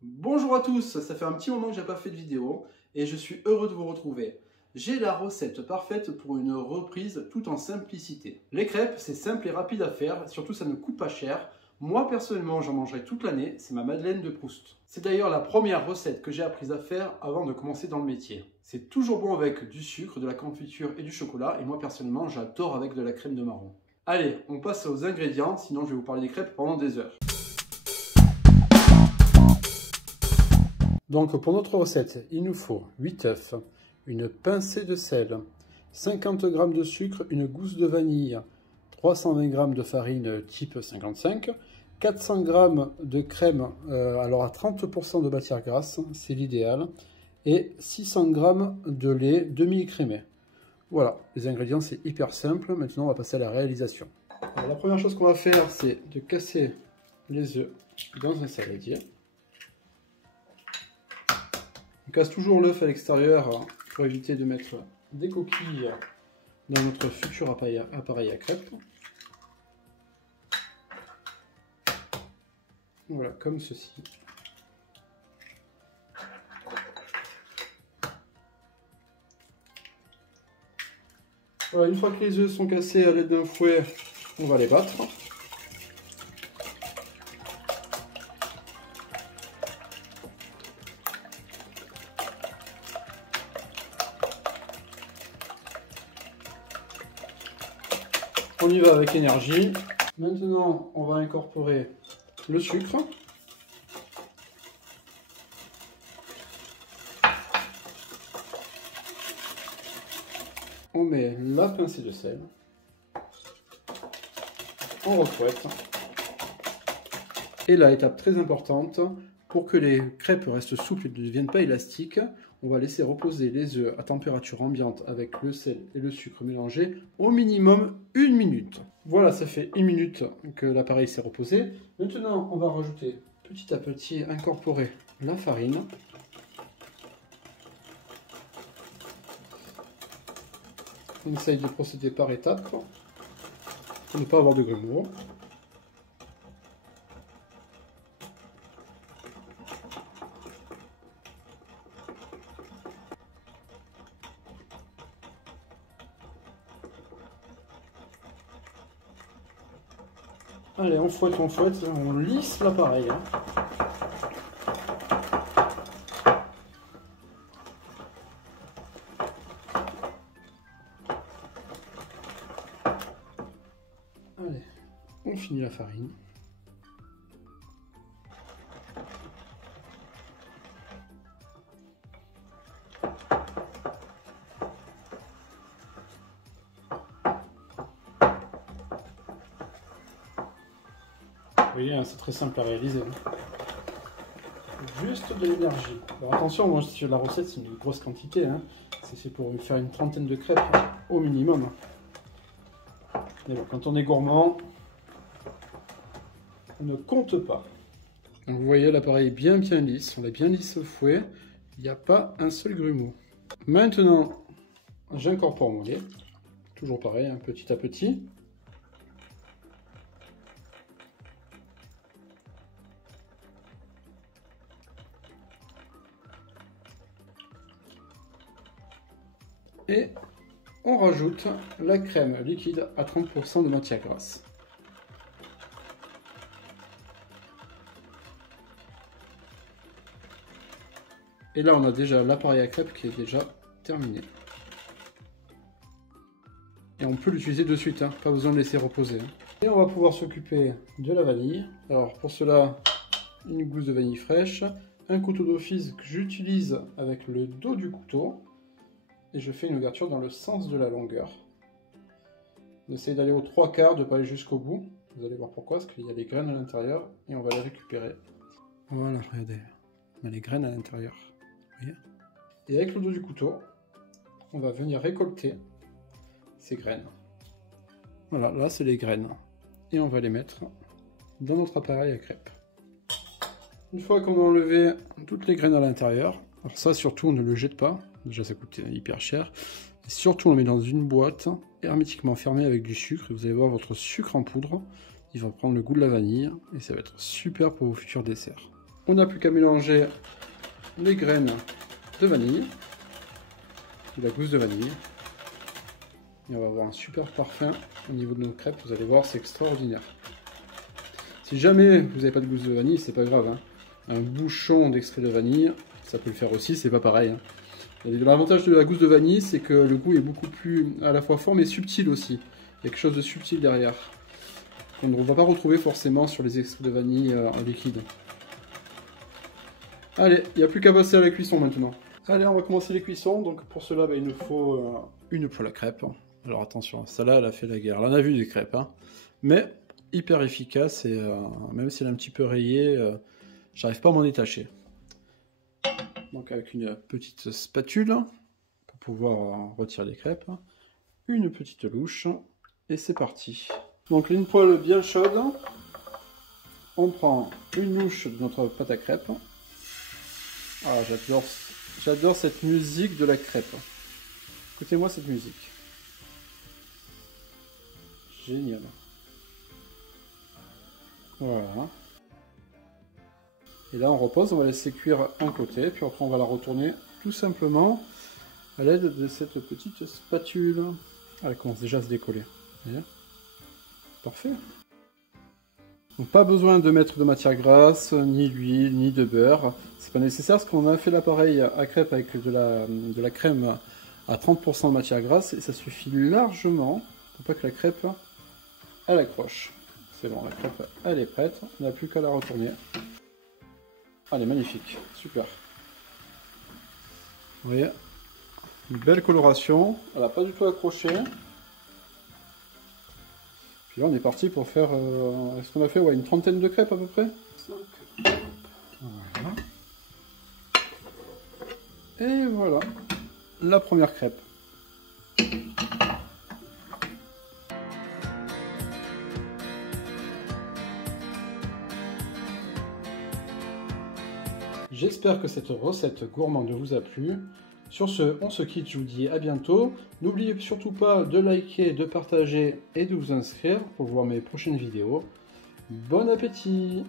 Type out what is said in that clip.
Bonjour à tous, ça fait un petit moment que j'ai pas fait de vidéo et je suis heureux de vous retrouver. J'ai la recette parfaite pour une reprise tout en simplicité. Les crêpes, c'est simple et rapide à faire, surtout ça ne coûte pas cher. Moi personnellement, j'en mangerai toute l'année, c'est ma Madeleine de Proust. C'est d'ailleurs la première recette que j'ai apprise à faire avant de commencer dans le métier. C'est toujours bon avec du sucre, de la confiture et du chocolat et moi personnellement, j'adore avec de la crème de marron. Allez, on passe aux ingrédients, sinon je vais vous parler des crêpes pendant des heures. Donc pour notre recette, il nous faut 8 œufs, une pincée de sel, 50 g de sucre, une gousse de vanille, 320 g de farine type 55, 400 g de crème, alors à 30% de matière grasse, c'est l'idéal, et 600 g de lait demi-écrémé. Voilà, les ingrédients c'est hyper simple, maintenant on va passer à la réalisation. Alors, la première chose qu'on va faire, c'est de casser les œufs dans un saladier. On casse toujours l'œuf à l'extérieur pour éviter de mettre des coquilles dans notre futur appareil à crêpes. Voilà, comme ceci. Voilà, une fois que les œufs sont cassés à l'aide d'un fouet, on va les battre. On y va avec énergie. Maintenant, on va incorporer le sucre. On met la pincée de sel. On refouette. Et là, étape très importante, pour que les crêpes restent souples et ne deviennent pas élastiques, on va laisser reposer les œufs à température ambiante avec le sel et le sucre mélangés au minimum 1 minute. Voilà, ça fait 1 minute que l'appareil s'est reposé. Maintenant, on va rajouter petit à petit, incorporer la farine. On essaye de procéder par étapes pour ne pas avoir de grumeaux. Allez, on fouette, on lisse l'appareil. Allez, on finit la farine. Vous voyez, c'est très simple à réaliser. Juste de l'énergie. Alors attention, moi sur la recette, c'est une grosse quantité. C'est pour faire une trentaine de crêpes au minimum. Mais bon, quand on est gourmand, on ne compte pas. Donc vous voyez, l'appareil est bien lisse. On l'a bien lisse au fouet. Il n'y a pas un seul grumeau. Maintenant, j'incorpore mon lait. Toujours pareil, petit à petit. Et on rajoute la crème liquide à 30% de matière grasse. Et là, on a déjà l'appareil à crêpes qui est déjà terminé. Et on peut l'utiliser de suite, pas besoin de laisser reposer. Et on va pouvoir s'occuper de la vanille. Alors pour cela, une gousse de vanille fraîche, un couteau d'office que j'utilise avec le dos du couteau. Et je fais une ouverture dans le sens de la longueur. On essaye d'aller aux 3/4, de ne pas aller jusqu'au bout. Vous allez voir pourquoi, parce qu'il y a des graines à l'intérieur et on va les récupérer. Voilà, regardez, on a les graines à l'intérieur. Et avec le dos du couteau, on va venir récolter ces graines. Voilà, là c'est les graines. Et on va les mettre dans notre appareil à crêpes. Une fois qu'on a enlevé toutes les graines à l'intérieur, alors ça surtout on ne le jette pas. Déjà ça coûte hyper cher. Et surtout on le met dans une boîte hermétiquement fermée avec du sucre. Et vous allez voir votre sucre en poudre. Il va prendre le goût de la vanille et ça va être super pour vos futurs desserts. On n'a plus qu'à mélanger les graines de vanille, de la gousse de vanille. Et on va avoir un super parfum au niveau de nos crêpes, vous allez voir, c'est extraordinaire. Si jamais vous n'avez pas de gousse de vanille, c'est pas grave, hein. Un bouchon d'extrait de vanille, ça peut le faire aussi, c'est pas pareil, hein. L'avantage de la gousse de vanille, c'est que le goût est beaucoup plus à la fois fort mais subtil aussi. Il y a quelque chose de subtil derrière, qu'on ne va pas retrouver forcément sur les extraits de vanille en liquide. Allez, il n'y a plus qu'à passer à la cuisson maintenant. Allez, on va commencer les cuissons. Donc pour cela, il nous faut une poêle à crêpes. Alors attention, celle-là, elle a fait la guerre. Là, on a vu des crêpes, hein. Mais hyper efficace et même si elle est un petit peu rayée, j'arrive pas à m'en détacher. Donc avec une petite spatule pour pouvoir retirer les crêpes, une petite louche et c'est parti. Donc une poêle bien chaude, on prend une louche de notre pâte à crêpes. Ah, j'adore cette musique de la crêpe. Écoutez-moi cette musique. Génial. Voilà. Et là on repose, on va laisser cuire un côté, puis après on va la retourner tout simplement à l'aide de cette petite spatule. Elle commence déjà à se décoller. Voyez ? Parfait. Donc pas besoin de mettre de matière grasse, ni d'huile, ni de beurre. C'est pas nécessaire parce qu'on a fait l'appareil à crêpes avec de la crème à 30% de matière grasse et ça suffit largement pour pas que la crêpe elle accroche. C'est bon, la crêpe elle est prête, on n'a plus qu'à la retourner. Elle est magnifique, super. Vous voyez, une belle coloration, elle n'a pas du tout accroché. Puis là on est parti pour faire, est-ce qu'on a fait une trentaine de crêpes à peu près? Voilà. Et voilà, la première crêpe. J'espère que cette recette gourmande vous a plu. Sur ce, on se quitte, je vous dis à bientôt. N'oubliez surtout pas de liker, de partager et de vous inscrire pour voir mes prochaines vidéos. Bon appétit!